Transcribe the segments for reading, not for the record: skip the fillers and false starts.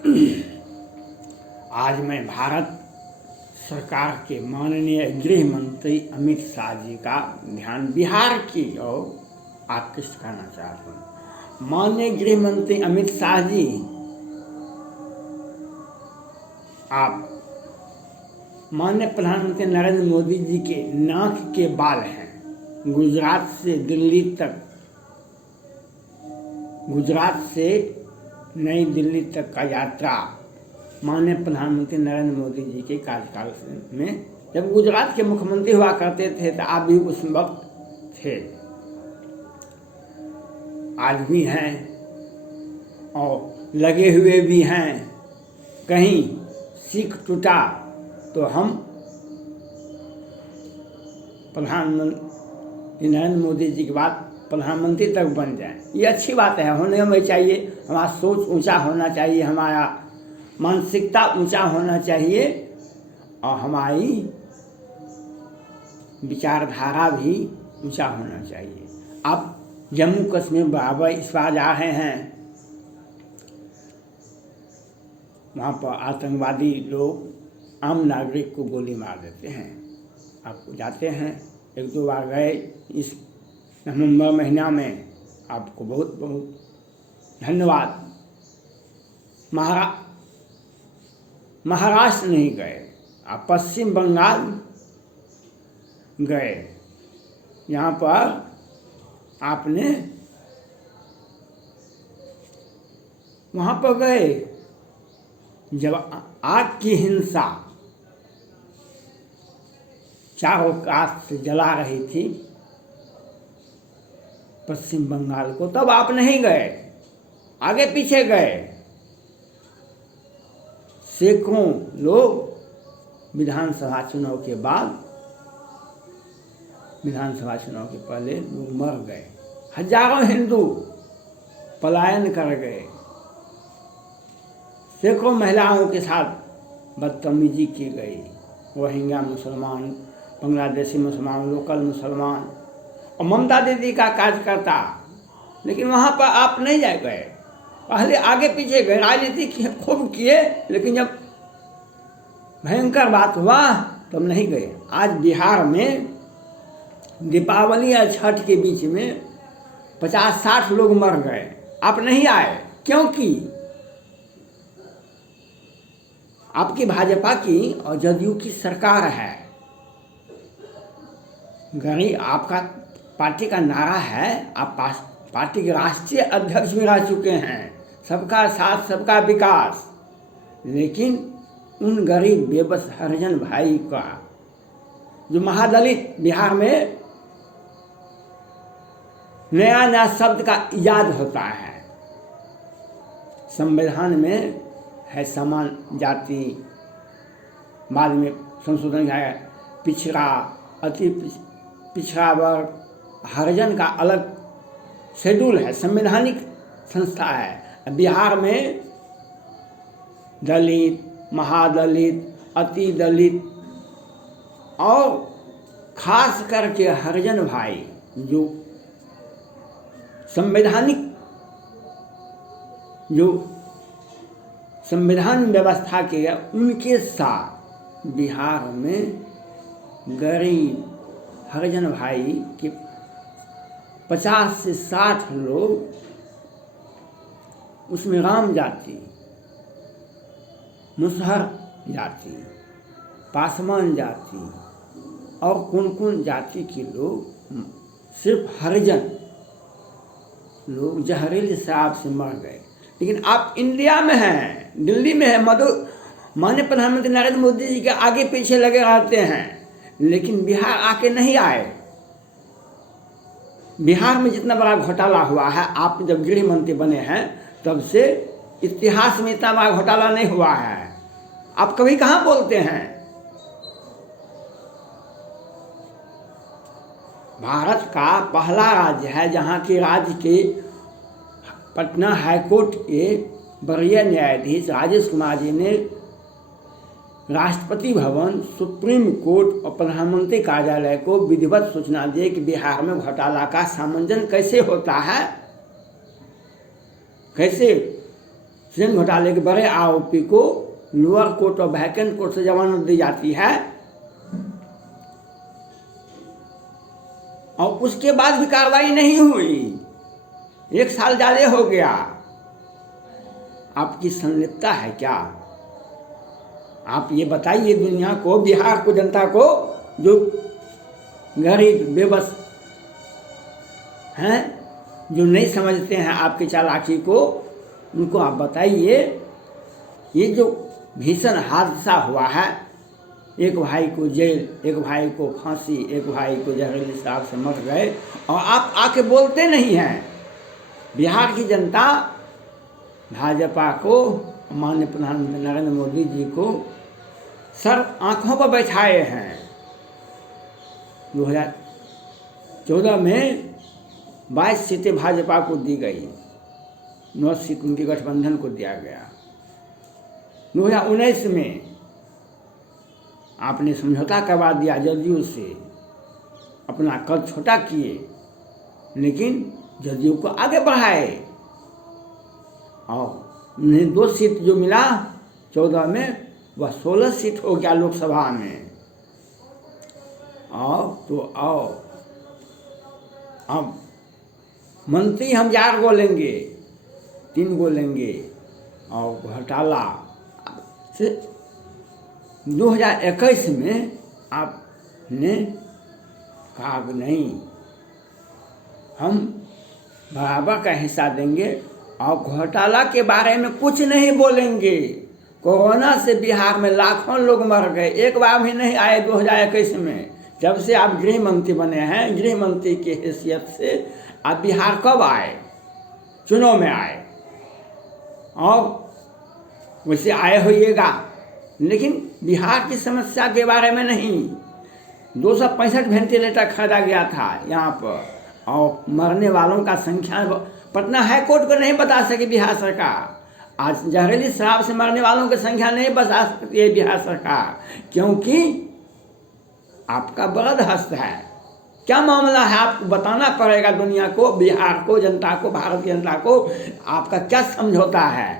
आज मैं भारत सरकार के माननीय गृह मंत्री अमित शाह जी का ध्यान बिहार की ओर आकृष्ट करना चाहता हूँ। माननीय गृह मंत्री अमित शाह जी, आप माननीय प्रधानमंत्री नरेंद्र मोदी जी के नाक के बाल हैं। गुजरात से दिल्ली तक, गुजरात से नई दिल्ली तक का यात्रा माननीय प्रधानमंत्री नरेंद्र मोदी जी के कार्यकाल में, जब गुजरात के मुख्यमंत्री हुआ करते थे तो आप भी उस वक्त थे, आज भी हैं और लगे हुए भी हैं। कहीं सीख टूटा तो हम प्रधानमंत्री नरेंद्र मोदी जी के बाद प्रधानमंत्री तक बन जाएं। ये अच्छी बात है, होने में चाहिए। हमारा सोच ऊंचा होना चाहिए, हमारा मानसिकता ऊंचा होना चाहिए और हमारी विचारधारा भी ऊंचा होना चाहिए। अब जम्मू कश्मीर बराबर इस बार जा रहे हैं, वहाँ पर आतंकवादी लोग आम नागरिक को गोली मार देते हैं। आप जाते हैं, एक दो बार गए इस नवंबर महीना में, आपको बहुत बहुत धन्यवाद। महाराष्ट्र नहीं गए, आप पश्चिम बंगाल गए, यहाँ पर आपने वहाँ पर गए जब आग की हिंसा चारों कात से जला रही थी पश्चिम बंगाल को, तब आप नहीं गए, आगे पीछे गए। सैकड़ों लोग विधानसभा चुनाव के बाद, विधानसभा चुनाव के पहले लोग मर गए, हजारों हिंदू पलायन कर गए, सैकड़ों महिलाओं के साथ बदतमीजी की गई। रोहिंग्या मुसलमान, बांग्लादेशी मुसलमान, लोकल मुसलमान और ममता दीदी का कार्यकर्ता, लेकिन वहाँ पर आप नहीं जा गए, पहले आगे पीछे गए, राजनीति खूब किए, लेकिन जब भयंकर बात हुआ तब नहीं गए। आज बिहार में दीपावली और छठ के बीच में 50-60 लोग मर गए, आप नहीं आए, क्योंकि आपकी भाजपा की और जदयू की सरकार है। गरीब आपका पार्टी का नारा है, आप पार्टी के राष्ट्रीय अध्यक्ष भी रह चुके हैं, सबका साथ सबका विकास, लेकिन उन गरीब बेबस हरिजन भाई का, जो महादलित, बिहार में नया नया शब्द का इजाद होता है। संविधान में है समान जाति, बाद में संशोधन है पिछड़ा, अति पिछड़ा वर्ग, हरिजन का अलग शेड्यूल है, संवैधानिक संस्था है। बिहार में दलित, महादलित, अति दलित और खास करके हरिजन भाई जो संवैधानिक, जो संविधान व्यवस्था के, उनके साथ बिहार में गरीब हरिजन भाई के 50 से 60 लोग, उसमें राम जाति, मुसहर जाति, पासवान जाति और कौन जाति के लोग, सिर्फ हरिजन लोग जहरीली शराब से मर गए। लेकिन आप इंडिया में हैं, दिल्ली में हैं, माननीय प्रधानमंत्री नरेंद्र मोदी जी के आगे पीछे लगे रहते हैं, लेकिन बिहार आके नहीं आए। बिहार में जितना बड़ा घोटाला हुआ है, आप जब गृह मंत्री बने हैं तब से इतिहास में इतना बड़ा घोटाला नहीं हुआ है। आप कभी कहाँ बोलते हैं? भारत का पहला राज्य है जहाँ के राज्य के पटना हाईकोर्ट के वरीय न्यायाधीश राजेश कुमार जी ने राष्ट्रपति भवन, सुप्रीम कोर्ट और प्रधानमंत्री कार्यालय को विधिवत सूचना दी कि बिहार में घोटाला का सामंजन कैसे होता है, कैसे सृजन घोटाले के बड़े आरोपी को लोअर कोर्ट और वैकेंट कोर्ट से जमानत दी जाती है और उसके बाद भी कार्रवाई नहीं हुई, 1 साल ज्यादा हो गया। आपकी संलिप्तता है क्या? आप ये बताइए दुनिया को, बिहार को, जनता को, जो गरीब बेबस हैं, जो नहीं समझते हैं आपकी चालाकी को, उनको आप बताइए ये जो भीषण हादसा हुआ है, एक भाई को जेल, एक भाई को फांसी, एक भाई को जहरीली शराब से मर गए और आप आके बोलते नहीं हैं। बिहार की जनता भाजपा को, माननीय प्रधानमंत्री नरेंद्र मोदी जी को सर आंखों पर बैठाए हैं। 2014 में 22 सीटें भाजपा को दी गई, 9 सीट उनके गठबंधन को दिया गया। 2019 में आपने समझौता करवा दिया जदयू से, अपना कद छोटा किए, लेकिन जदयू को आगे बढ़ाए और उन्हें 2 सीट जो मिला 14 में, वह 16 सीट हो गया लोकसभा में। आओ तो आओ, अब मंत्री हम 4 बोलेंगे, 3 बोलेंगे और घोटाला से 2021 में आपने कहा नहीं, हम बराबर का हिस्सा देंगे और घोटाला के बारे में कुछ नहीं बोलेंगे। कोरोना से बिहार में लाखों लोग मर गए, एक बार भी नहीं आए 2021 में। जब से आप गृह मंत्री बने हैं, गृह मंत्री की हैसियत से आप बिहार कब आए? चुनाव में आए और वैसे आए होइएगा, लेकिन बिहार की समस्या के बारे में नहीं। 265 वेंटिलेटर खरीदा गया था यहाँ पर और मरने वालों का संख्या पटना हाई कोर्ट को नहीं बता सकी बिहार सरकार। आज जहरीली शराब से मरने वालों की संख्या नहीं बता सकती है बिहार सरकार, क्योंकि आपका बरद हस्त है। क्या मामला है आपको बताना पड़ेगा दुनिया को, बिहार को, जनता को, भारत की जनता को, आपका क्या समझौता है।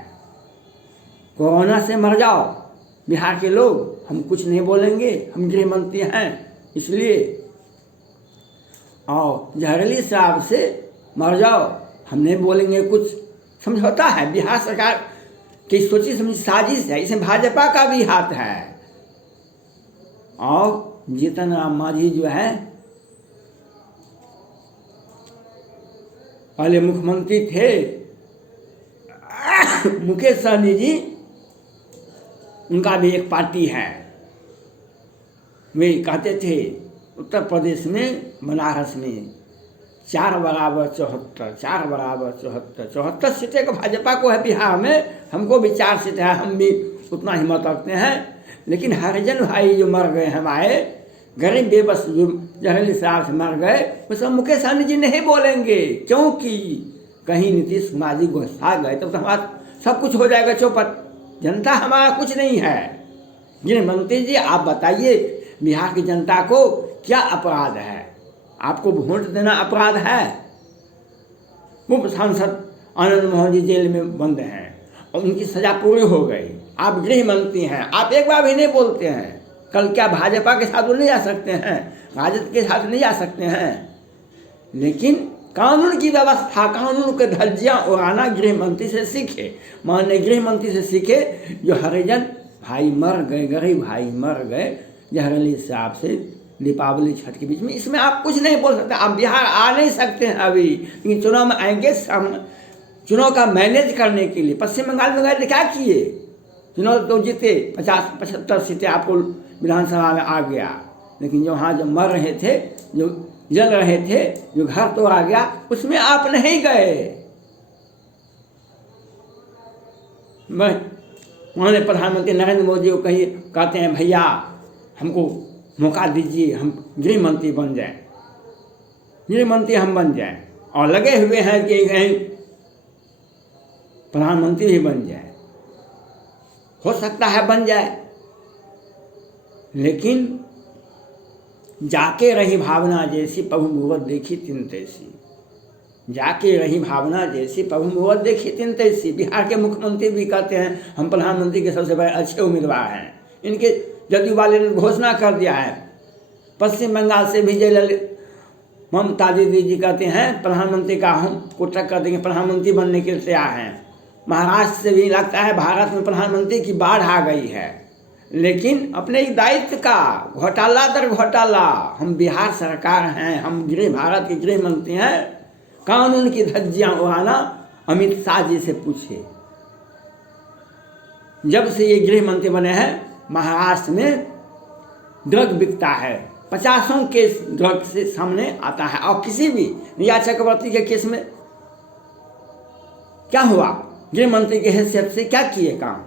कोरोना से मर जाओ बिहार के लोग, हम कुछ नहीं बोलेंगे, हम गृह मंत्री हैं इसलिए, और जहरीली शराब से मर जाओ, हम नहीं बोलेंगे कुछ। समझौता है, बिहार सरकार की सोची समझी साजिश है, इसमें भाजपा का भी हाथ है। और जीतन राम मांझी जो है पहले मुख्यमंत्री थे, मुकेश सहनी जी, उनका भी एक पार्टी है। वे कहते थे उत्तर प्रदेश में, बनारस में 4 बराबर 74, 4 बराबर 74, 74 सीटें का भाजपा को है बिहार में, हमको भी 4 सीट है, हम भी उतना हिम्मत रखते हैं। लेकिन हरिजन भाई जो मर गए हमारे, गरीब बेबस जो जहरीली शराब से मर गए, वो सब मुकेश सहनी जी नहीं बोलेंगे, क्योंकि कहीं नीतीश कुमार जी घुसा गए तब तो हमारा सब कुछ हो जाएगा चौपट। जनता हमारा कुछ नहीं है। गृह मंत्री जी आप बताइए बिहार की जनता को क्या अपराध है? आपको वोट देना अपराध है? वो सांसद आनंद मोहन जी जेल में बंद हैं और उनकी सजा पूरी हो गई, आप गृह मंत्री हैं, आप एक बार भी नहीं बोलते हैं। कल क्या भाजपा के साथ वो नहीं जा सकते हैं, राजद के साथ नहीं जा सकते हैं, लेकिन कानून की व्यवस्था, कानून के धज्जियाँ उड़ाना गृह मंत्री से सीखे, माननीय गृह मंत्री से सीखे। जो हरिजन भाई मर गए, गरीब भाई मर गए जहरीली शराब से दीपावली छठ के बीच में, इसमें आप कुछ नहीं बोल सकते। आप बिहार आ नहीं सकते हैं अभी, लेकिन चुनाव में आएंगे। चुनाव का मैनेज करने के लिए पश्चिम बंगाल में गए क्या किए? चुनाव तो जीते, 50-75 सीटें आपको विधानसभा में आ गया, लेकिन जो वहाँ जो मर रहे थे, जो जल रहे थे, जो घर तो आ गया, उसमें आप नहीं गए। माननीय प्रधानमंत्री नरेंद्र मोदी को कहिए, कहते हैं भैया हमको मौका दीजिए, हम गृह मंत्री बन जाएं, गृह मंत्री हम बन जाएं, और लगे हुए हैं कि कहीं प्रधानमंत्री ही बन जाए। हो सकता है बन जाए, लेकिन जाके रही भावना जैसी, प्रभु मुहूर्त देखी तिन तैसी। जाके रही भावना जैसी, प्रभु मोहब्बत देखी तीन तैसी। बिहार के मुख्यमंत्री भी कहते हैं हम प्रधानमंत्री के सबसे बड़े अच्छे उम्मीदवार हैं। इनके जदयू वाले ने घोषणा कर दिया है। पश्चिम बंगाल से भी जयललिता ममता दीदी जी कहते हैं प्रधानमंत्री का हम कोटा कर देंगे, प्रधानमंत्री बनने के लिए तैयार हैं। महाराष्ट्र से भी लगता है भारत में प्रधानमंत्री की बाढ़ आ गई है। लेकिन अपने दायित्व का घोटाला दर घोटाला, हम बिहार सरकार हैं, हम भारत के गृह मंत्री हैं, कानून की धज्जियां उड़ाना अमित शाह जी से पूछे। जब से ये गृह मंत्री बने हैं महाराष्ट्र में ड्रग बिकता है, 50 केस ड्रग से सामने आता है। और किसी भी रिया चक्रवर्ती के केस में क्या हुआ, गृह मंत्री के हैसियत से क्या किए काम?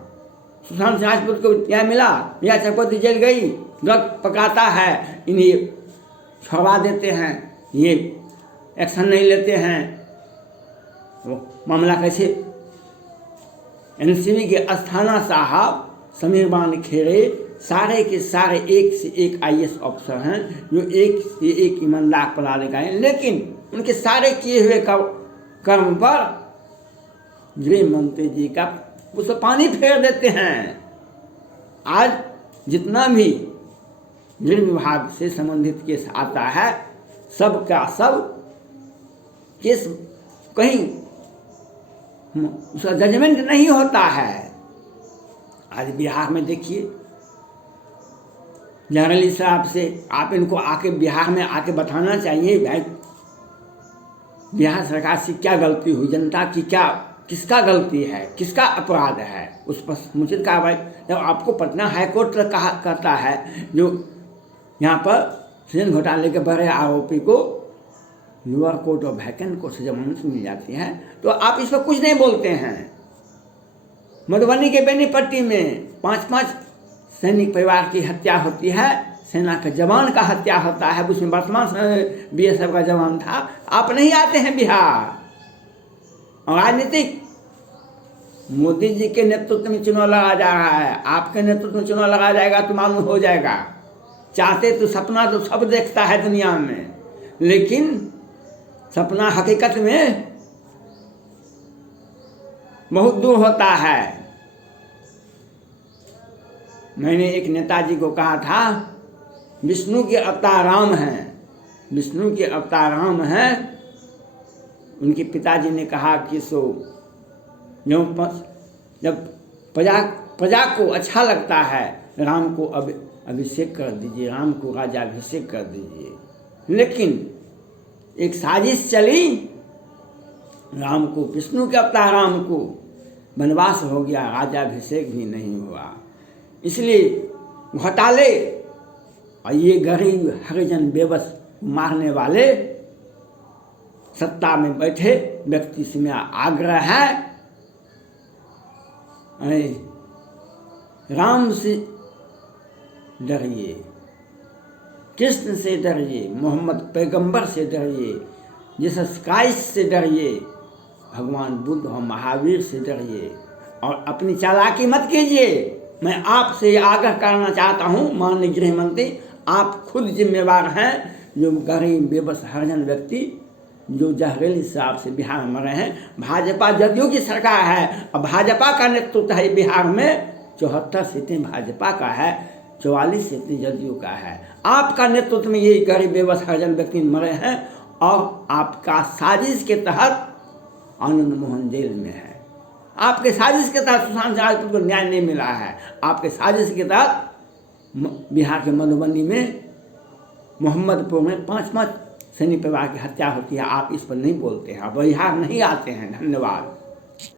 सुशांत सिंह राजपूत को न्याय मिला, रिया चक्रवर्ती जेल गई, ड्रग पकाता है, इन्हें छुड़वा देते हैं, ये एक्शन नहीं लेते हैं। वो मामला कैसे? एनसीबी के अस्थाना साहब समीर बान खेड़े सारे के सारे एक से एक आईएएस अफसर हैं, जो एक से एक ईमानदार पदाधिकारी हैं, लेकिन उनके सारे किए हुए कर्म पर गृह मंत्री जी का उस पानी फेर देते हैं। आज जितना भी गृह विभाग से संबंधित केस आता है, सब का सब केस कहीं उसका जजमेंट नहीं होता है। आज बिहार में देखिए, जर्नलिस्ट साहब से आप इनको आके बिहार में आके बताना चाहिए भाई बिहार सरकार से क्या गलती हुई, जनता की क्या, किसका गलती है, किसका अपराध है, उस पर समुचित कार्रवाई। जब आपको पटना हाईकोर्ट कहा करता है जो यहाँ पर सृजन घोटाले के बड़े आरोपी को लोअर कोर्ट और वैकेंट कोर्ट से जमानत मिल जाती है, तो आप इस पर कुछ नहीं बोलते हैं। मधुबनी के बेनीपट्टी में 5-5 सैनिक परिवार की हत्या होती है, सेना के जवान का हत्या होता है, उसमें वर्तमान बीएसएफ का जवान था। आप नहीं आते हैं बिहार। और राजनीतिक मोदी जी के नेतृत्व में चुनाव लड़ा जा रहा है, आपके नेतृत्व में चुनाव लगाया जाएगा तो मालूम हो जाएगा। चाहते तो सपना तो सब देखता है दुनिया में, लेकिन सपना हकीकत में बहुत दूर होता है। मैंने एक नेताजी को कहा था विष्णु के अवतार राम हैं, विष्णु के अवतार राम हैं। उनके पिताजी ने कहा कि जब प्रजा को अच्छा लगता है राम को अभिषेक कर दीजिए, राम को राज्याभिषेक कर दीजिए। लेकिन एक साजिश चली, राम को, विष्णु के अवतार राम को वनवास हो गया, राज्याभिषेक भी नहीं हुआ। इसलिए घोटाले और ये गरीब हरिजन बेबस मारने वाले सत्ता में बैठे व्यक्ति से मेरा आग्रह है, राम से डरिए, कृष्ण से डरिए, मोहम्मद पैगंबर से डरिए, जीसस क्राइस्ट से डरिए, भगवान बुद्ध और महावीर से डरिए और अपनी चालाकी मत कीजिए। मैं आपसे आग्रह करना चाहता हूँ माननीय गृह मंत्री, आप खुद जिम्मेवार हैं। जो गरीब बेबस हरिजन व्यक्ति जो जहरीली शराब से बिहार में मरे हैं, भाजपा जदयू की सरकार है और भाजपा का नेतृत्व है बिहार में। 74 सीटें भाजपा का है, 44 सीटें जदयू का है। आपका नेतृत्व में ये गरीब बेबस हरिजन व्यक्ति मरे हैं और आपका साजिश के तहत आनंद मोहन जेल में है। आपके साजिश के तहत सुशांत सिंह राजपूत को न्याय नहीं मिला है। आपके साजिश के तहत बिहार के मधुबनी में मोहम्मदपुर में 5-5 सैनिक परिवार की हत्या होती है। आप इस पर नहीं बोलते हैं, आप बिहार नहीं आते हैं। धन्यवाद।